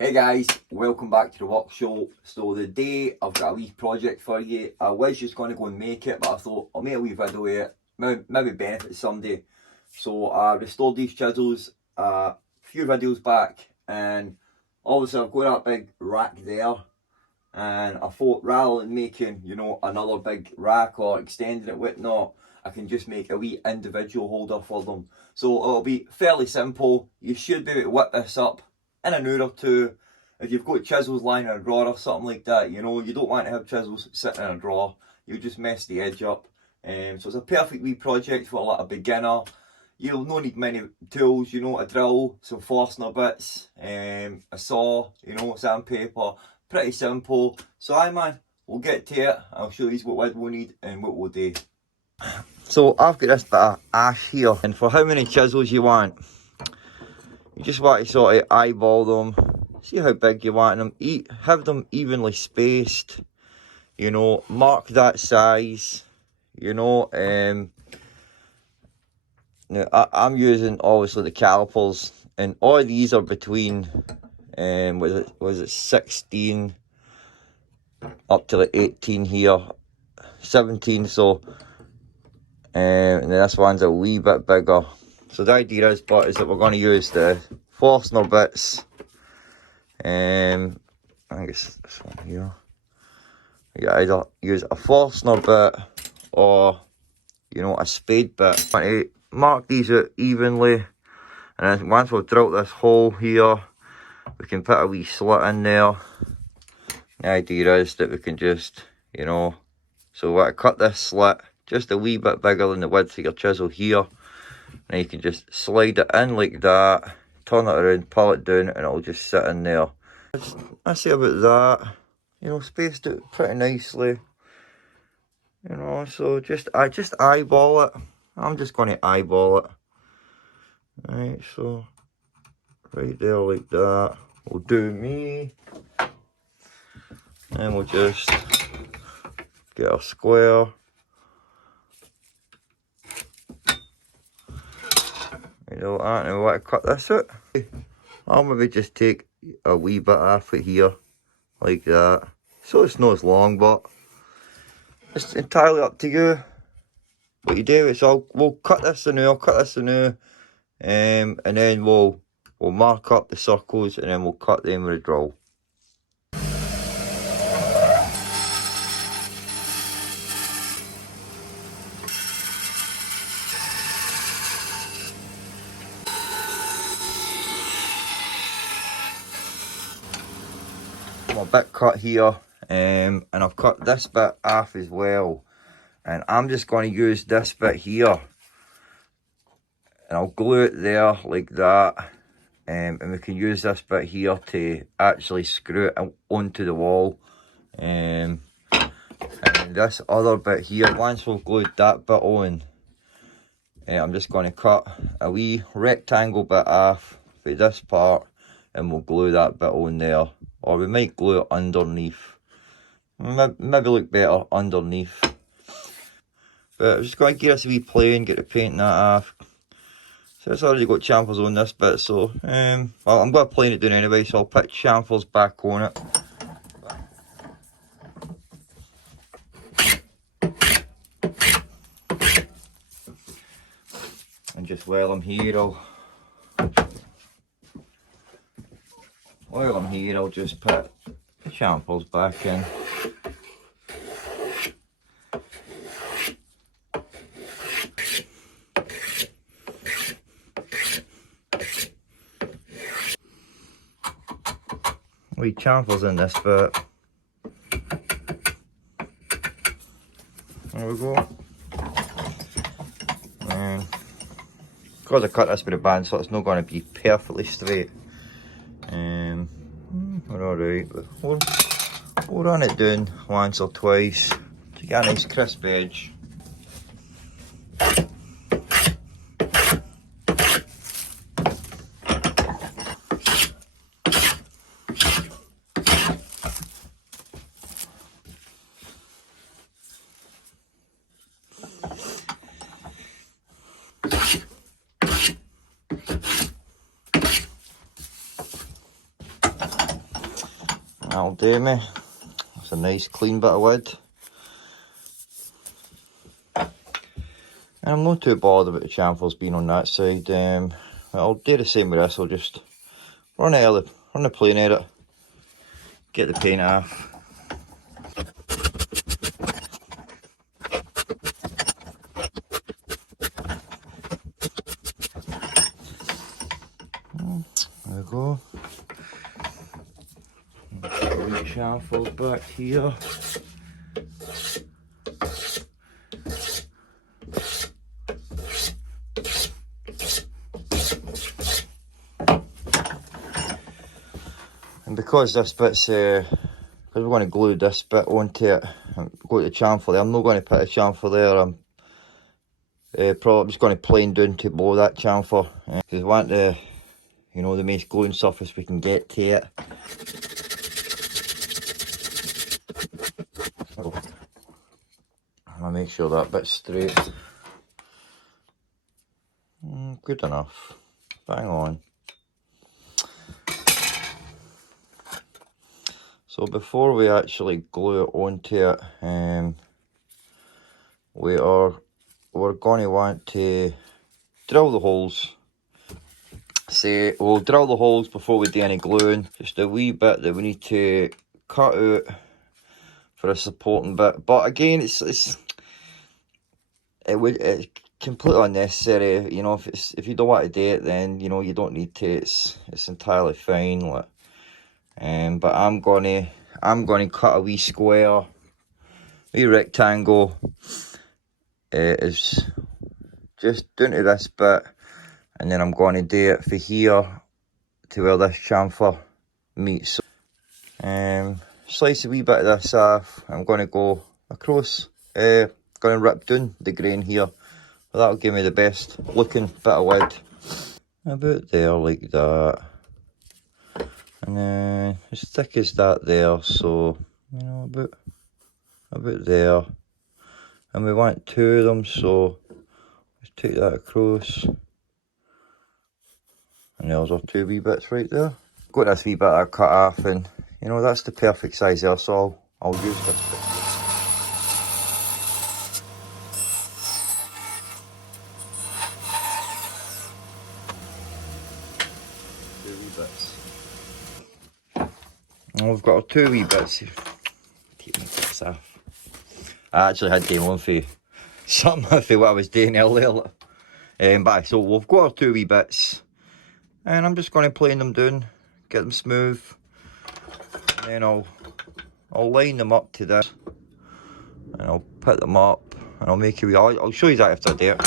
Hey guys, welcome back to the workshop. So today I've got a wee project for you. I was just going to go and make it, but I thought I'll make a wee video of it, maybe benefit somebody. So I restored these chisels a few videos back, and obviously I've got that big rack there, and I thought rather than making, another big rack or extending it whatnot, I can just make a wee individual holder for them. So it'll be fairly simple. You should be able to whip this up in an hour or two. If you've got chisels lying in a drawer or something like that, you don't want to have chisels sitting in a drawer. You'll just mess the edge up. So it's a perfect wee project for like a beginner. You'll not need many tools, a drill, some fastener bits, a saw, sandpaper. Pretty simple. So we'll get to it. I'll show you what we'll need and what we'll do. So I've got this bit of ash here, and for how many chisels you want, you just want to sort of eyeball them, see how big you want them, have them evenly spaced, mark that size, now I'm using obviously the calipers, and all these are between, was it 16 up to like 18 here, 17, so, and then this one's a wee bit bigger. So the idea is that we're going to use the fastener bits. I think it's this one here. You either use a fastener bit or, a spade bit. I'm going to mark these out evenly, and then once we've drilled this hole here, we can put a wee slit in there. The idea is that we can just, so we're going to cut this slit just a wee bit bigger than the width of your chisel here. And you can just slide it in like that, turn it around, pull it down, and it'll just sit in there. I say about that, spaced it pretty nicely. So I just eyeball it. I'm just going to eyeball it. Right, so right there like that. We'll do me. And we'll just get our square. And I want to cut this out. I'll maybe just take a wee bit off it here, like that. So it's not as long, but it's entirely up to you what you do. It's we'll cut this anew, and then we'll mark up the circles, and then we'll cut them with a drill. A bit cut here, and I've cut this bit off as well, and I'm just going to use this bit here, and I'll glue it there like that, and we can use this bit here to actually screw it onto the wall, and this other bit here, once we've glued that bit on, I'm just going to cut a wee rectangle bit off for this part, and we'll glue that bit on there. Or we might glue it underneath. Maybe look better underneath. But I'm just going to get us a wee plane, get the paint that off. So it's already got chamfers on this bit, so well, I'm going to plane it down anyway, so I'll put chamfers back on it. And just while I'm here, I'll just put the chamfers back in. Wee chamfers in this bit. There we go. And because I cut this with a band, so it's not going to be perfectly straight. We're alright, but we'll run it down once or twice to get a nice crisp edge. That'll do me. That's a nice clean bit of wood. And I'm not too bothered about the chamfers being on that side. I'll do the same with this. I'll just run the plane at it, get the paint off. There we go. Put the chamfers back here. And because this bit's, because we're going to glue this bit onto it, go to the chamfer there, I'm not going to put a chamfer there, I'm probably just going to plane down to below that chamfer, because we want the, you know, the most gluing surface we can get to it. I'll make sure that bit's straight. Good enough. Bang on. So before we actually glue it onto it, we're going to want to drill the holes. So we'll drill the holes before we do any gluing. Just a wee bit that we need to cut out for a supporting bit. But again, it's completely unnecessary. You know, if you don't want to do it, then you know you don't need to. It's entirely fine. Like, but I'm gonna cut a wee square, wee rectangle. Is just down to this bit, and then I'm going to do it for here to where this chamfer meets. Slice a wee bit of this off. I'm going to go across. Going to rip down the grain here. That'll give me the best looking bit of wood. About there like that. And then as thick as that there, so you know, about there. And we want two of them, so let's take that across. And there's our two wee bits right there. Got this wee bit I cut off, and you know, that's the perfect size there, so I'll use this bit. Two wee bits. And we've got our two wee bits. Take my bits off. I actually had them on for something for what I was doing earlier. But so we've got our two wee bits, and I'm just going to plane them down, get them smooth, and then I'll line them up to this, and I'll put them up, and I'll make a wee. I'll show you that after I do it.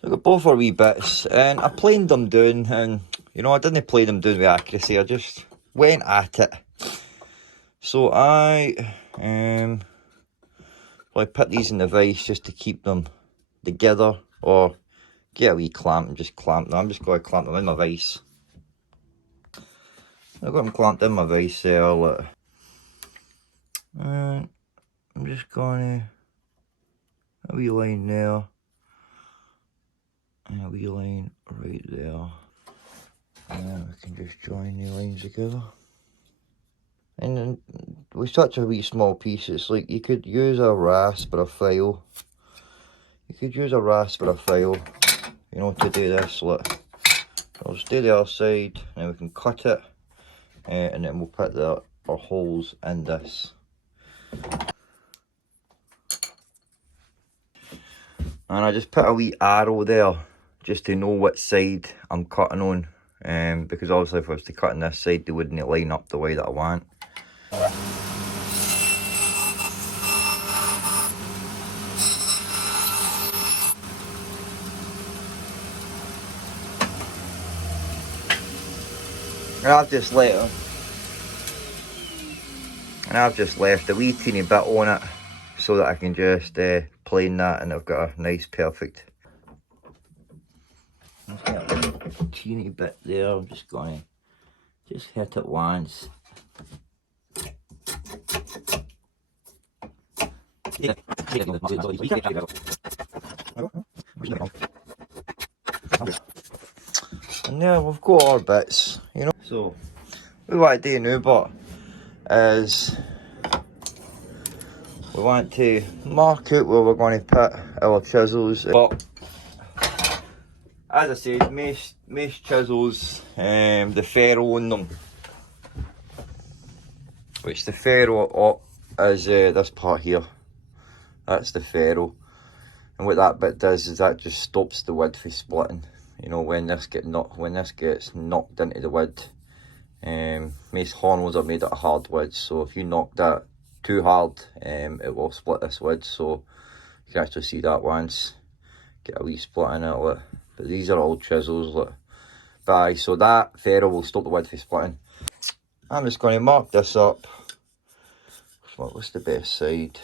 So I got both our wee bits, and I planed them down, and you know, I didn't plane them down with accuracy, I just went at it. So I put these in the vise just to keep them together, or get a wee clamp and just clamp them. I'm just going to clamp them in my vise. I've got them clamped in my vise there. And I'm just going to a wee line there, and a wee line right there. And then we can just join the lines together. And then with such a wee small piece, it's like you could use a rasp or a file. You could use a rasp or a file, you know, to do this. Look, I'll just do the other side, and we can cut it, and then we'll put our holes in this. And I just put a wee arrow there, just to know what side I'm cutting on. Because obviously if I was to cut on this side, they wouldn't line up the way that I want. And I've just left a wee teeny bit on it, so that I can just plane that, and I've got a nice perfect. I've got a teeny bit there. I'm just going to just hit it once. And yeah, we've got our bits, you know. So, what I do now, but is we want to mark out where we're going to put our chisels. But as I said, most chisels, the ferrule on them, which the ferrule is this part here. That's the ferrule, and what that bit does is that just stops the wood from splitting. You know, when this gets knocked into the wood. Most hornels are made out of hardwood, so if you knock that too hard, it will split this wood. So you can actually see that once, get a wee split in it. Look. But these are all chisels. Look. But aye, so that ferrule will stop the wood from splitting. I'm just going to mark this up. What's the best side?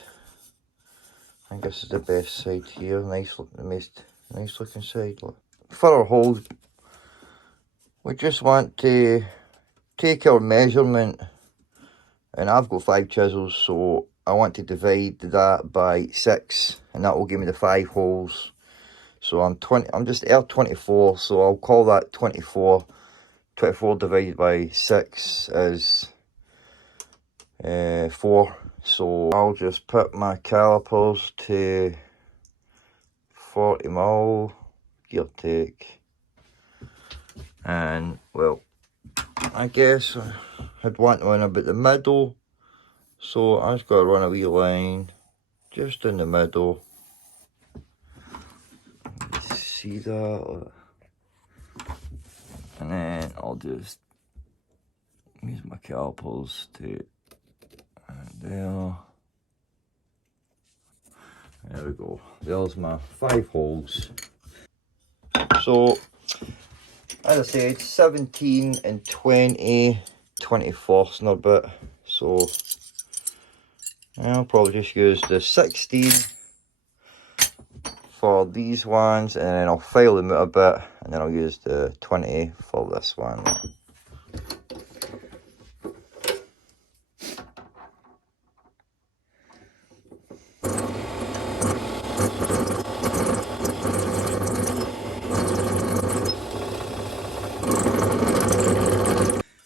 I think this is the best side here. The most nice looking side. Look. For our holes, we just want to take our measurement, and I've got 5 chisels, so I want to divide that by 6, and that will give me the 5 holes. So I'm just 24, so I'll call that 24. 24 divided by 6 is 4. So I'll just put my calipers to 40mm, give or take, and well, I guess I'd want one about the middle, so I just got to run a wee line just in the middle. See that? And then I'll just use my calipers to there. There we go. There's my 5 holes. So, as I said, 17 and 20, 21st in a bit. So, I'll probably just use the 16 for these ones, and then I'll file them out a bit, and then I'll use the 20 for this one.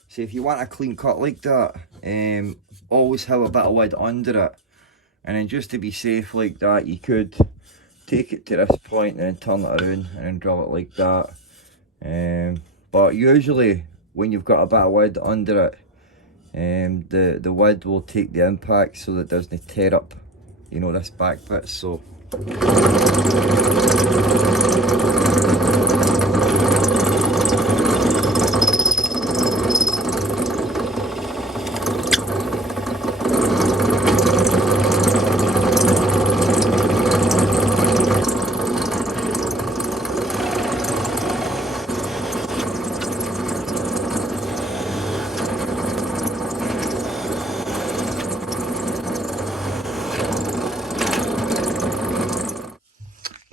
So if you want a clean cut like that, always have a bit of wood under it, and then just to be safe like that, you could take it to this point and then turn it around and then drill it like that. But usually when you've got a bit of wood under it, the wood will take the impact so that it doesn't tear up, you know, this back bit. So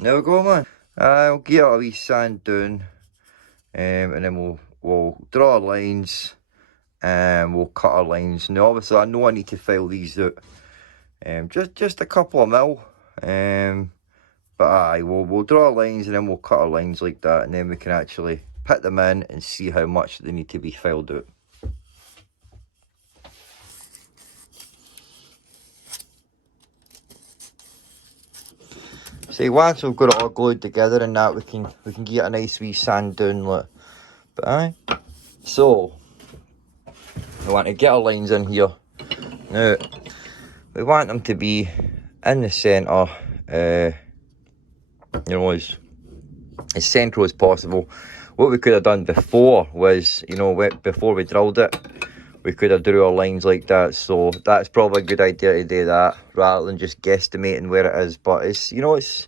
there we go, man. I'll get a wee sand down, and then we'll draw our lines, and we'll cut our lines. Now obviously I know I need to file these out, just a couple of mil, but aye, we'll draw lines and then we'll cut our lines like that, and then we can actually put them in and see how much they need to be filed out. See, once we've got it all glued together and that, we can get a nice wee sand down, look. But aye, so we want to get our lines in here. Now we want them to be in the centre, you know, as central as possible. What we could have done before was, you know, before we drilled it, we could have drew our lines like that. So that's probably a good idea to do that rather than just guesstimating where it is. But it's, you know, it's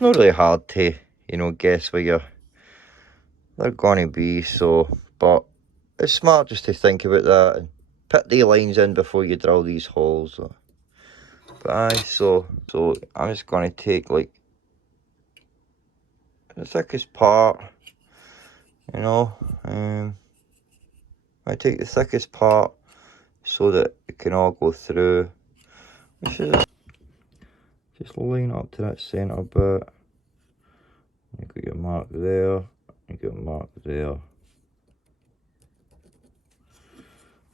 not really hard to, you know, guess where they're going to be. So, but it's smart just to think about that and put the lines in before you drill these holes. But aye, so I'm just going to take like the thickest part, you know. I take the thickest part so that it can all go through. just line up to that centre bit. You got your mark there, you got a mark there.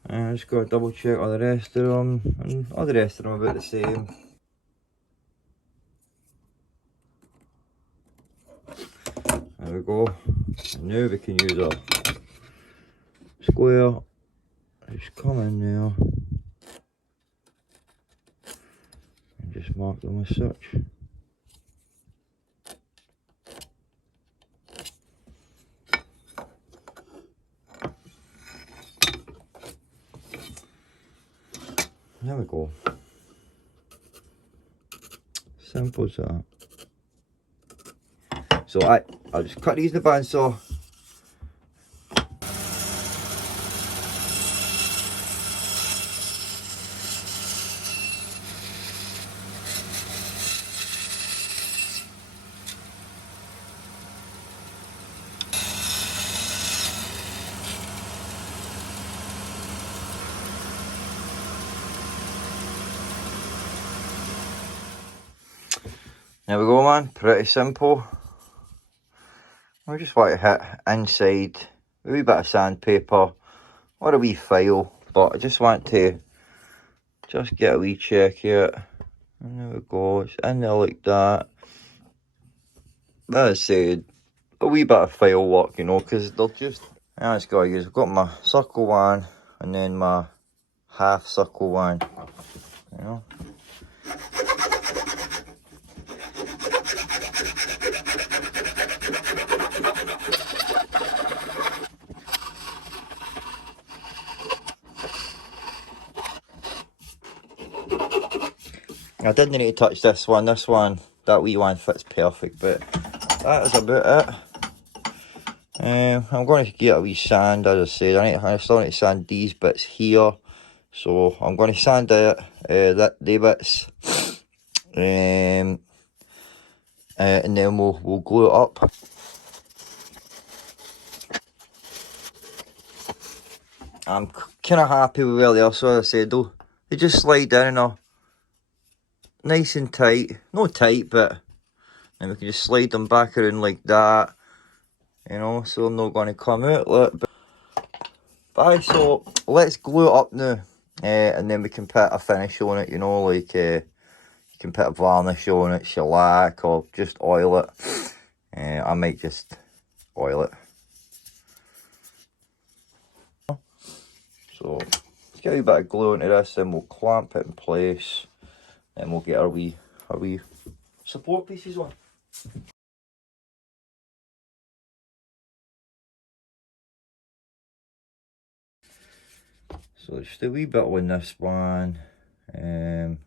And I just got to double check all the rest of them, and all the rest of them are about the same. There we go. And now we can use a square. Just come in there and just mark them as such. There we go. Simple as that. So I'll just cut these in the bandsaw. There we go, man, pretty simple. I just want to hit inside a wee bit of sandpaper or a wee file, but I just want to just get a wee check here. And there we go, it's in there like that. As I said, a wee bit of file work, you know, because they'll just... I just got to use, I've got my circle one and then my half circle one, you know. I didn't need to touch this one, that wee one fits perfect, but that is about it. I'm going to get a wee sand, as I said. I still need to sand these bits here, so I'm going to sand it, the bits, and then we'll glue it up. I'm kind of happy with where they are, so as I said, though, they just slide in and are nice and tight, not tight, but then we can just slide them back around like that, you know, so they're not going to come out. Look, but aye, so let's glue it up now, and then we can put a finish on it, you know, like you can put a varnish on it, shellac, or just oil it. I might just oil it. So let's get a wee bit of glue into this, then we'll clamp it in place, then we'll get our wee support pieces on. So just a wee bit on this one. And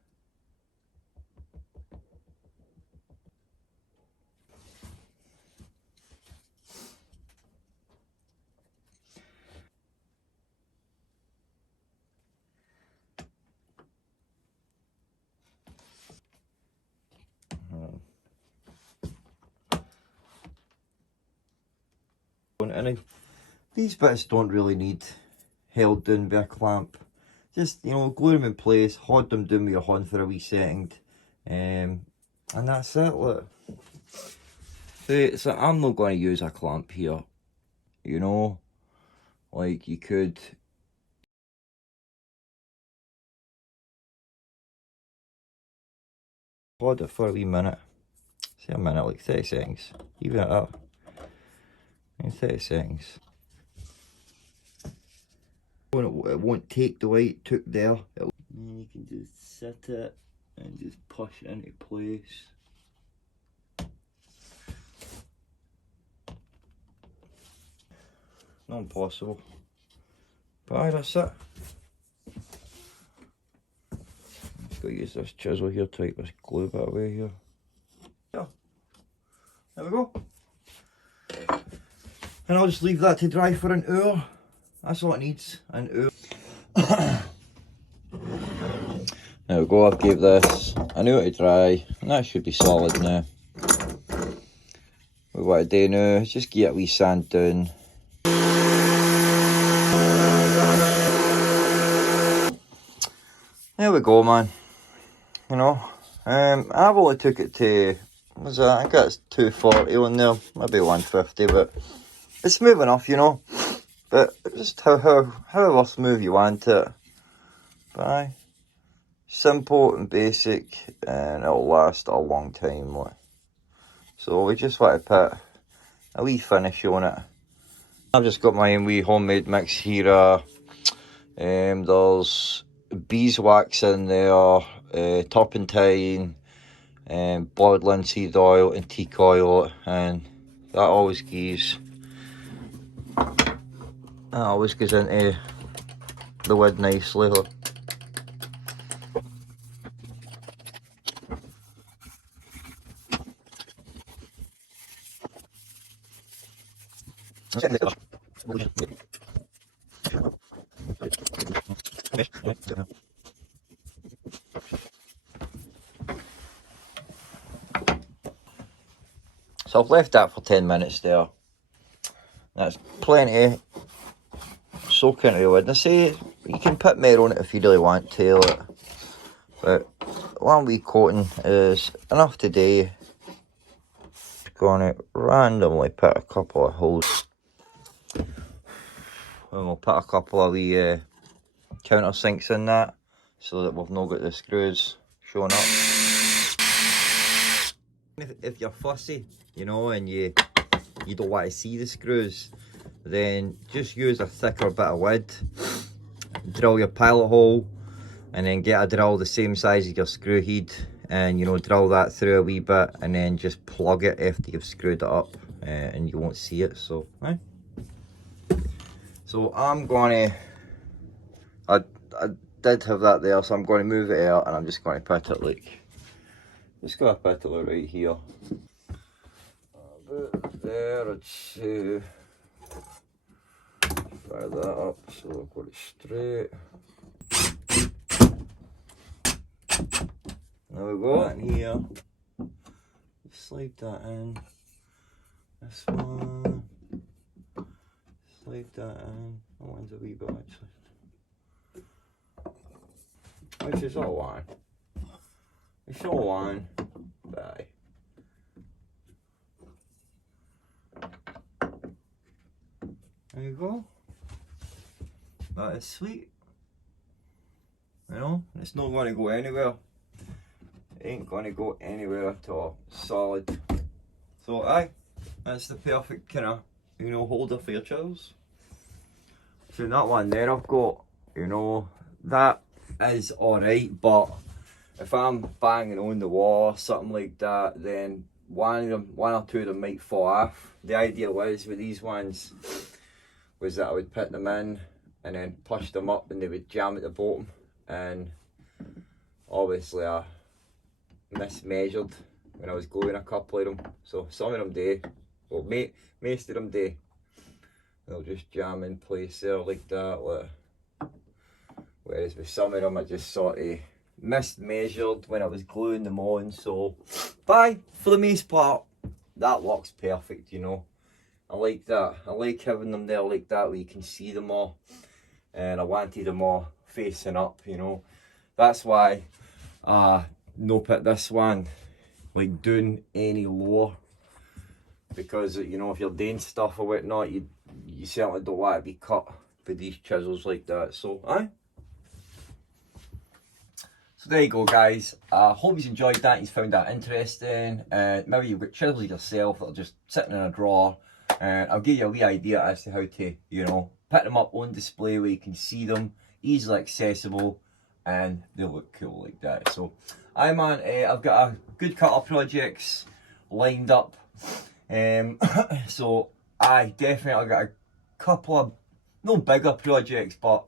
these bits don't really need held down by a clamp. Just, you know, glue them in place, hold them down with your hand for a wee second, and that's it. Look. So I'm not going to use a clamp here, you know, like you could. Hold it for a wee minute, say a minute, like 30 seconds, even at that, in 30 seconds. It won't take the way it took there. And you can just set it and just push it into place. Not impossible. But aye, that's it. Just gotta use this chisel here to take this glue bit away here. Yeah. There we go. And I'll just leave that to dry for an hour. That's all it needs, an hour. There we go, I've gave this an hour to dry, and that should be solid now. What I do now is just get a wee sand down. There we go, man. You know, I've only took it to, what was that? I think it's 240 on there, maybe 150, but it's smooth enough, you know. But just however smooth you want it. But aye, simple and basic, and it'll last a long time. Like. So we just want to put a wee finish on it. I've just got my own wee homemade mix here. There's beeswax in there, turpentine, boiled linseed oil and teak oil, and that always goes into the wood nicely. Look. So I've left that for 10 minutes there. That's plenty soak into the wood. I say you can put more on it if you really want to, like. But one wee coating is enough today. Just gonna randomly put a couple of holes. And we'll put a couple of wee countersinks in that so that we've not got the screws showing up. If you're fussy, you know, and you don't want to see the screws, then just use a thicker bit of wood, drill your pilot hole, and then get a drill the same size as your screw head, and you know, drill that through a wee bit, and then just plug it after you've screwed it up, and you won't see it. So so I'm gonna, I did have that there, so I'm going to move it out, and I'm just going to put it like, just going to put it like right here. About there, I'd say. Fire that up so I've got it straight. There we go. And here, slide that in. This one, slide that in. That one's a wee bit actually. Which is all one. It's all one. Bye. There you go. That is sweet. You know, it's not going to go anywhere. It ain't going to go anywhere at all. Solid. So aye, that's the perfect kind of, you know, holder for your chisels. So that one there I've got, you know, that is alright, but if I'm banging on the wall or something like that, then one or two of them might fall off. The idea was with these ones was that I would put them in and then push them up and they would jam at the bottom, and obviously I mismeasured when I was gluing a couple of them, so some of them do, well most of them do, they'll just jam in place there like that, like. Whereas with some of them I just sort of mismeasured when I was gluing them on. So but for the most part that works perfect, you know. I like that. I like having them there like that where you can see them all, and I wanted them all facing up, you know. That's why no put this one like doing any lower, because you know, if you're doing stuff or whatnot, you certainly don't want to be cut with these chisels like that. So aye. So there you go, guys. I hope you enjoyed that. You found that interesting. Maybe you've got chisels yourself that are just sitting in a drawer. And I'll give you a wee idea as to how to, you know, put them up on display where you can see them, easily accessible, and they look cool like that. So, aye man, I've got a good couple of projects lined up. So, aye, definitely I've got a couple of, no bigger projects, but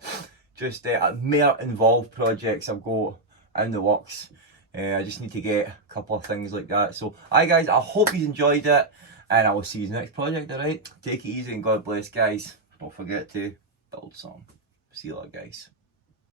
just more involved projects I've got in the works. I just need to get a couple of things like that. So, aye guys, I hope you enjoyed it. And I will see you in the next project, alright? Take it easy and God bless, guys. Don't forget to build some. See you later, guys.